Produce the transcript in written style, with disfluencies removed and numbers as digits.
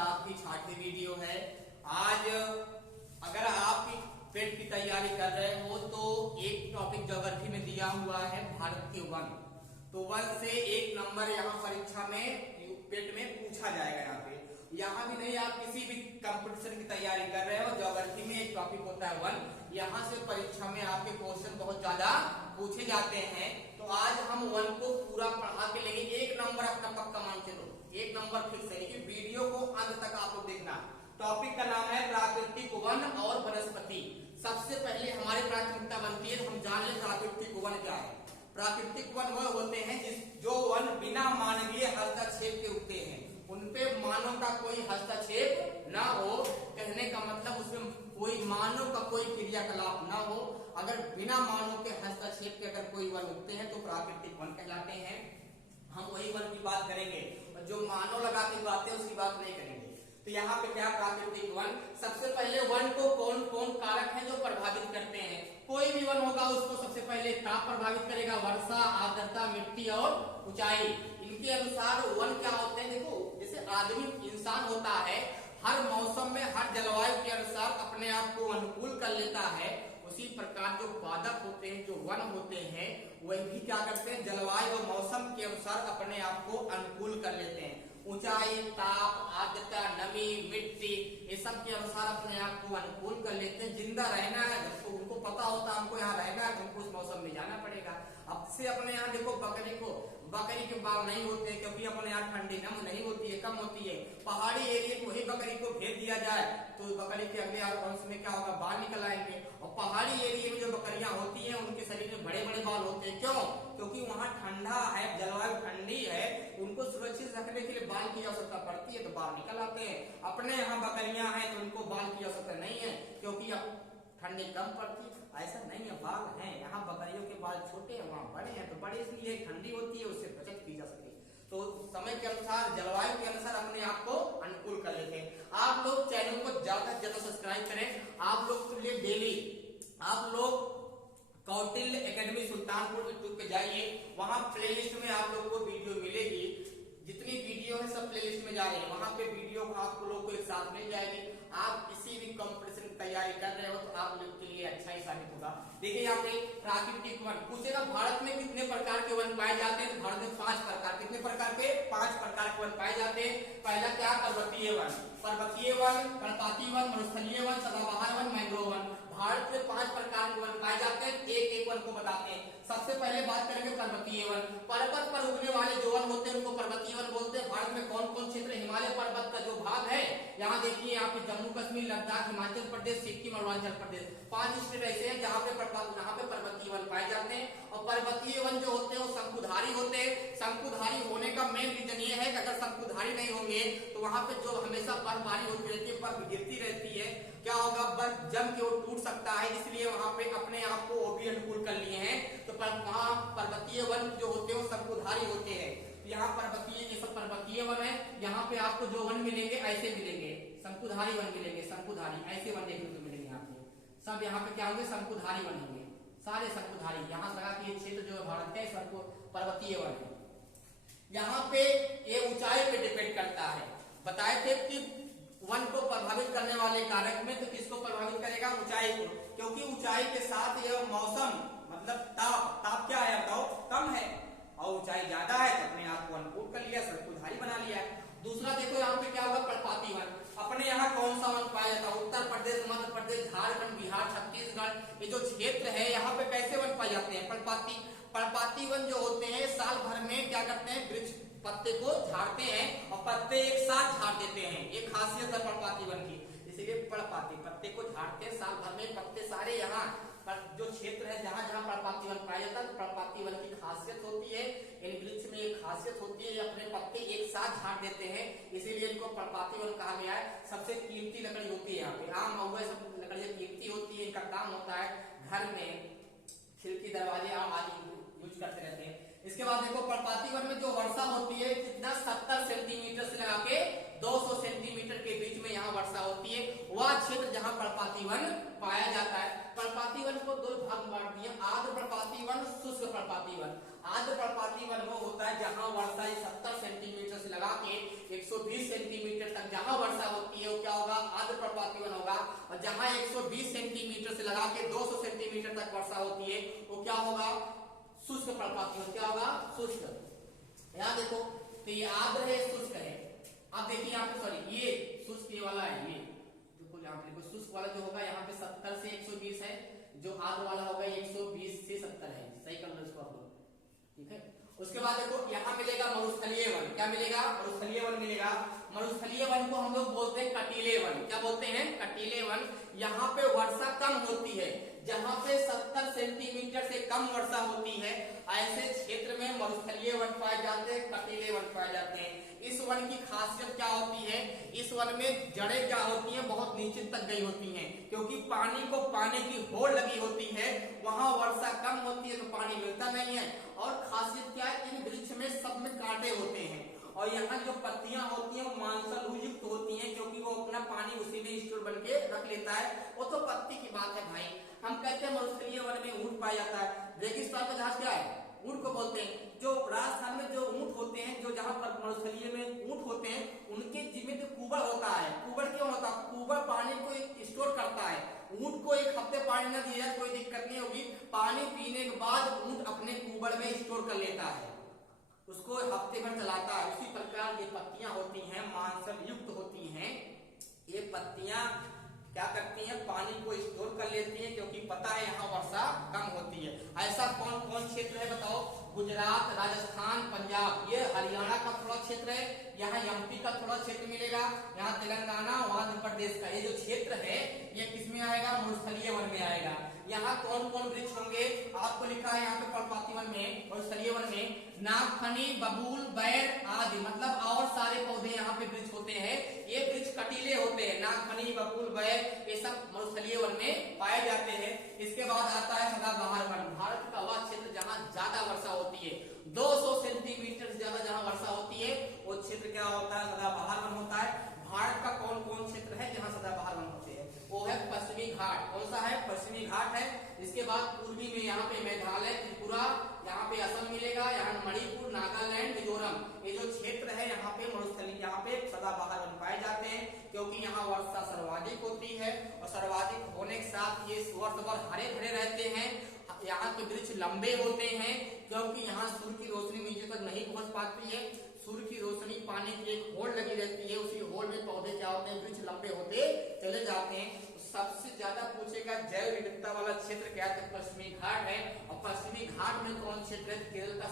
आपकी 6वीं वीडियो है। आज अगर आप पेट की तैयारी कर रहे हो तो एक टॉपिक ज्योग्राफी में दिया हुआ है भारत के वन। तो वन से 1 नंबर यहाँ परीक्षा में पेट में पूछा जाएगा। यहाँ भी नहीं, आप किसी भी कंपटीशन की तैयारी कर रहे हो, ज्योग्राफी में एक टॉपिक होता है वन। यहाँ से परीक्षा में आपके क्वेश्चन बहुत ज्यादा पूछे जाते हैं। तो आज हम वन को पूरा पढ़ा के लेंगे। 1 नंबर अपना पक्का मान चलो, 1 नंबर फिक्स है। लेकिन वीडियो को अंत तक आप लोग देखना। टॉपिक का नाम है प्राकृतिक वन और वनस्पति। सबसे पहले हमारी प्राथमिकता बनती है हम जान ले प्राकृतिक वन क्या है। प्राकृतिक वन वह होते हैं जो वन बिना मानवीय हस्तक्षेप के उगते हैं, उनपे मानव का कोई हस्तक्षेप ना हो। कहने का मतलब उसमें कोई मानव का कोई क्रियाकलाप ना हो। अगर बिना मानव के हस्तक्षेप के अगर कोई वन उगते हैं तो प्राकृतिक वन कहलाते हैं। हम वही वन की बात करेंगे और जो मानव लगा के उगाते हैं उसकी बात नहीं करेंगे। तो यहाँ पे क्या प्राकृतिक वन, सबसे पहले वन को कौन कौन कारक है जो प्रभावित करते हैं। कोई भी वन होगा उसको सबसे पहले ताप प्रभावित करेगा, वर्षा, आर्द्रता, मिट्टी और ऊंचाई। इनके अनुसार वन क्या होते हैं। देखो जैसे आदमी इंसान होता है, हर मौसम में हर जलवायु के अनुसार अपने आप को अनुकूल कर लेता है। उसी प्रकार जो पादप होते हैं, जो वन होते हैं, वह भी क्या करते हैं, जलवायु और मौसम के अनुसार अपने आप को अनुकूल कर लेते हैं। ऊंचाई, ताप, आर्द्रता, नमी, मिट्टी, ये सब के अनुसार अपने आप को अनुकूल कर लेते हैं। जिंदा रहना है तो उनको पता होता है हमको यहाँ रहना है, हमको उस मौसम में जाना पड़ेगा। अब से अपने यहाँ देखो बकरी के बाल नहीं होते क्योंकि अपने यहाँ ठंडी नम नहीं होती है, कम होती है। पहाड़ी एरिया में वही बकरी को भेज दिया जाए तो बकरी के अगले वंश में क्या होगा, बाल निकल आएंगे। और पहाड़ी एरिया में जो बकरियां होती हैं उनके शरीर में बड़े बड़े बाल होते हैं। क्यों? क्योंकि वहाँ ठंडा है, जलवायु ठंडी है, उनको सुरक्षित रखने के लिए बाल की आवश्यकता पड़ती है तो बाल निकल आते हैं। अपने यहाँ बकरियां हैं तो उनको बाल की आवश्यकता नहीं है क्योंकि अब ठंडी कम पड़ती है। ऐसा नहीं है, बाल हैं। यहाँ बकरियों के बाल छोटे हैं, वहाँ बड़े हैं। तो बड़े इसलिए ठंडी होती है, उससे बचत की जा सके। तो समय के अनुसार, जलवायु के अनुसार अपने आप को अनुकूल कर लेते हैं। आप लोग चैनल को ज्यादा से ज्यादा सब्सक्राइब करें। आप लोग के लिए डेली आप लोग कौटिल्य एकेडमी सुल्तानपुर यूट्यूब पे जाइए, वहां प्लेलिस्ट में आप लोग को वीडियो मिलेगी। जितनी वीडियो है सब प्लेलिस्ट में जा रही है, वहां पे वीडियो आप लोग को एक साथ मिल जाएगी। आप किसी भी कंपटीशन की तैयारी कर रहे हो तो आप लोग के लिए अच्छा ही साबित होगा। देखिए यहाँ पे प्राकृतिक वन पूछेगा, भारत में कितने प्रकार के वन पाए जाते हैं। भारत में 5 प्रकार, कितने प्रकार के, 5 प्रकार के वन पाए जाते हैं। पहला क्या, पर्वतीय वन, पर्णपाती वन, मरुस्थलीय वन, सदाबहार वन, मैंग्रोव वन। भारत में 5 प्रकार के वन पाए जाते हैं। एक एक वन को बताते हैं। सबसे पहले बात करेंगे पर्वतीय वन। पर्वत पर उगने वाले जो वन होते हैं उनको पर्वतीय वन बोलते हैं। भारत में कौन कौन क्षेत्र, हिमालय पर्वत का जो भाग है, यहाँ देखिए यहाँ पे जम्मू कश्मीर, लद्दाख, हिमाचल प्रदेश, सिक्किम और अरुणाचल प्रदेश, 5 स्टेट ऐसे हैं जहाँ पे पर्वतीय वन पाए जाते हैं। और पर्वतीय वन जो होते हैं वो शंकुधारी होते हैं। शंकुधारी होने का मेन रीजन ये है कि अगर शंकुधारी नहीं होंगे तो वहां पे जो हमेशा बर्फबारी होती रहती है, बर्फ गिरती रहती है, क्या होगा, बर्फ जम के वो टूट सकता है। इसलिए वहां पे अपने आप को वो भी अनुकूल कर लिए हैं। तो वहां पर्वतीय वन जो होते हैं वो शंकुधारी होते हैं। यहाँ पर्वतीय, ये सब पर्वतीय वन है। यहाँ पे आपको जो वन मिलेंगे ऐसे मिलेंगे, शंकुधारी वन मिलेंगे। शंकुधारी ऐसे वन देखने को मिलेंगे। यहाँ पे सब यहाँ पे क्या होंगे, शंकुधारी वन होंगे, सारे शंकुधारी। यहाँ लगा कि ये क्षेत्र जो भारत का सबको पर्वतीय वन है। यहाँ पे ये ऊंचाई पे डिपेंड करता है। बताए थे कि वन को प्रभावित करने वाले कारक में तो किसको प्रभावित करेगा, ऊंचाई को। क्योंकि ऊंचाई के साथ यह मौसम मतलब ताप क्या है, बताओ, कम है। और ऊंचाई ज्यादा है तो अपने आप को अनुकूल कर लिया, शंकुधारी बना लिया। दूसरा देखो यहाँ पे क्या होगा, पर्णपाती वन। अपने यहाँ कौन सा वन पाया जाता है, उत्तर प्रदेश, मध्य प्रदेश, झारखंड, बिहार, छत्तीसगढ़, ये जो क्षेत्र है यहाँ पे कैसे वन पाए जाते हैं, पर्णपाती वन जो होते हैं साल भर में क्या करते हैं, वृक्ष पत्ते को झाड़ते हैं और पत्ते एक साथ झाड़ देते हैं। ये खासियत है पर्णपाती वन की, इसीलिए पर्णपाती पत्ते को झाड़ते हैं साल भर में। पत्ते सारे यहाँ पर जो क्षेत्र है जहां जहां पर्णपाती वन पाया जाता है, तो पर्णपाती वन की खासियत होती है, इन वृक्ष में एक खासियत होती है, ये अपने पत्ते एक साथ झाड़ देते हैं, इसीलिए इनको पर्णपाती वन कहा गया है। सबसे कीमती लकड़ी होती है यहाँ पे, आम महुआ सब लकड़ियां कीमती होती है। इनका काम होता है घर में खिड़की, दरवाजे आदि यूज करते रहते हैं। इसके बाद देखो पर्णपाती वन में जो वर्षा होती है कितना, 70 सेंटीमीटर से लगा के 200 सेंटीमीटर के बीच में यहाँ वर्षा होती है। वह क्षेत्र जहाँ पर्णपाती वन पाया जाता है। पर्णपाती वन को 2 भाग में बांट दिया, आर्द्र पर्णपाती वन, शुष्क पर्णपाती वन। आर्द्र पर्णपाती वन वो होता है जहाँ वर्षा 70 सेंटीमीटर से लगा के 120 सेंटीमीटर तक जहां वर्षा होती है वो क्या होगा, आर्द्र पर्वतीय वन होगा। और जहां 120 सेंटीमीटर से लगा के 200 सेंटीमीटर तक वर्षा होती है वो क्या होगा, शुष्क पर्वतीय वन। क्या होगा, शुष्क। यहाँ देखो तो ये आर्द्र है, शुष्क है। अब देखिए यहाँ पे, सॉरी ये शुष्क ये वाला है, ये देखो यहाँ पे देखो शुष्क वाला जो होगा यहाँ पे 70 से 120 है, जो आर्द्र वाला होगा 120 से 70 है। सही कर लो इसको आप लोग, ठीक है। उसके बाद देखो यहाँ मिलेगा मरुस्थलीय वन। क्या मिलेगा, मरुस्थलीय वन मिलेगा। मरुस्थलीय वन को हम लोग बोलते हैं कटीले वन। क्या बोलते हैं, कटीले वन। यहाँ पे वर्षा कम होती है, जहाँ पे 70 सेंटीमीटर से कम वर्षा होती है, ऐसे क्षेत्र में मरुस्थलीय वन पाए जाते हैं, कटीले वन पाए जाते हैं। इस वन की खासियत क्या होती है, इस वन में जड़ें क्या होती हैं, बहुत नीचे तक गई होती हैं, क्योंकि पानी को पाने की होड़ लगी होती है। वहां वर्षा कम होती है तो पानी मिलता नहीं है। और खासियत क्या है, इन वृक्ष में सब में कांटे होते हैं, और यहाँ जो पत्तियां होती हैं वो मांसल युक्त होती हैं, क्योंकि वो अपना पानी उसी में स्टोर बन के रख लेता है। वो तो पत्ती की बात है भाई। हम कहते हैं मरुस्थलीय वन में ऊंट पाया जाता है। रेगिस्तान का घास क्या है, ऊंट को बोलते हैं। जो राजस्थान में जो ऊंट होते हैं, जो जहां पर मरुस्थलीय में ऊंट होते हैं, उनके जिम्मे जो कुबर होता है। कुबर क्यों होता है, कुबर पानी को स्टोर करता है। ऊंट को एक हफ्ते पानी न दिया कोई दिक्कत नहीं होगी, पानी पीने के बाद ऊंट अपने कुबर में स्टोर कर लेता है, उसको हफ्ते भर चलाता है। उसी प्रकार ये पत्तियां होती हैं, मांसल युक्त होती हैं। ये पत्तियां क्या करती हैं, पानी को स्टोर कर लेती हैं, क्योंकि पता है यहाँ वर्षा कम होती है। ऐसा कौन कौन क्षेत्र है बताओ, गुजरात, राजस्थान, पंजाब, ये हरियाणा का थोड़ा क्षेत्र है, यहाँ एमपी का थोड़ा क्षेत्र मिलेगा, यहाँ तेलंगाना, आंध्र प्रदेश का ये जो क्षेत्र है ये किसमें आएगा, मरुस्थलीय वन में आएगा। यहाँ कौन कौन वृक्ष होंगे, आपको लिखा है यहाँ पे पर्वतीय वन में, मरुस्थलीय वन में नागफनी, बबूल, बैर आदि, मतलब और सारे पौधे यहाँ पे वृक्ष होते हैं। ये वृक्ष कटीले होते हैं, नागफनी, बबूल, बैर, ये सब मरुस्थलीय वन में पाए जाते हैं। इसके बाद आता है सदाबहार वन। भारत का वह क्षेत्र जहाँ ज्यादा वर्षा होती है, 200 सेंटीमीटर से ज्यादा जहाँ वर्षा होती है वो क्षेत्र क्या होता है, सदाबहार वन होता है। भारत का कौन कौन क्षेत्र है जहाँ सदाबहार वन होते हैं, वो है पश्चिमी घाट। कौन सा है, पश्चिमी घाट है। इसके बाद पूर्वी में यहाँ पे मेघालय, त्रिपुरा, यहाँ पे असम मिलेगा, यहाँ मणिपुर, नागालैंड, मिजोरम, ये जो क्षेत्र है यहाँ पे मरुस्थलीय, यहाँ पे सदाबहार वन पाए जाते हैं, क्योंकि यहाँ वर्षा सर्वाधिक होती है। और सर्वाधिक होने के साथ ये वर्ष भर हरे भरे रहते हैं। यहाँ के वृक्ष लंबे होते हैं, क्योंकि यहाँ सूर्य की रोशनी नीचे तक नहीं पहुंच पाती है। सूर्य की रोशनी पाने की एक होड़ लगी रहती है, उसी होड़ में पौधे क्या होते हैं, वृक्ष लंबे होते चले जाते हैं। तो सबसे ज्यादा पूछेगा जैव विविधता वाला क्षेत्र क्या है, तो पश्चिमी घाट है। और पश्चिमी घाट में कौन क्षेत्र है, केरल का